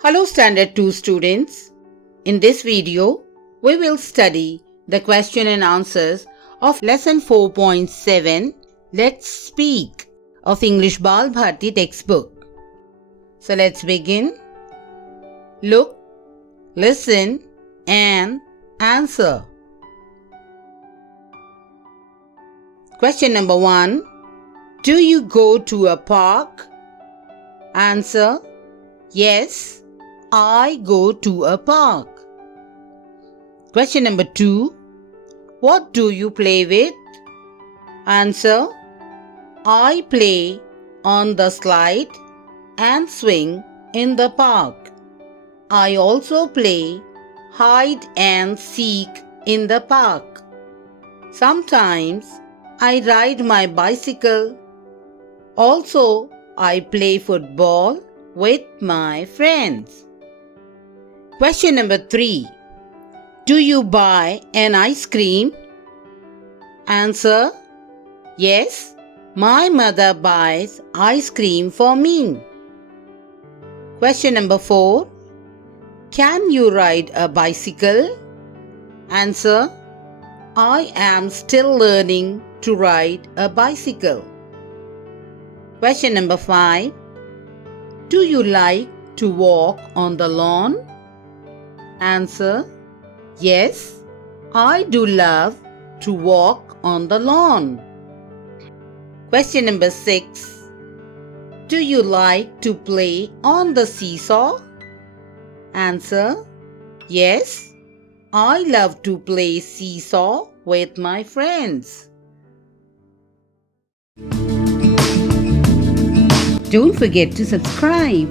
Hello Standard 2 students. In this video, we will study the question and answers of lesson 4.7 Let's Speak of English Balbharati textbook. So let's begin. Look, listen and answer. Question number 1. Do you go to a park? Answer: yes, I go to a park. Question number 2. What do you play with? Answer: I play on the slide and swing in the park. I also play hide and seek in the park. Sometimes I ride my bicycle. Also, I play football with my friends. Question number 3. Do you buy an ice cream? Answer: yes, my mother buys ice cream for me. Question number 4. Can you ride a bicycle? Answer: I am still learning to ride a bicycle. Question number 5. Do you like to walk on the lawn? Answer: yes, I do love to walk on the lawn. Question number 6. Do you like to play on the seesaw? Answer: yes, I love to play seesaw with my friends. Don't forget to subscribe.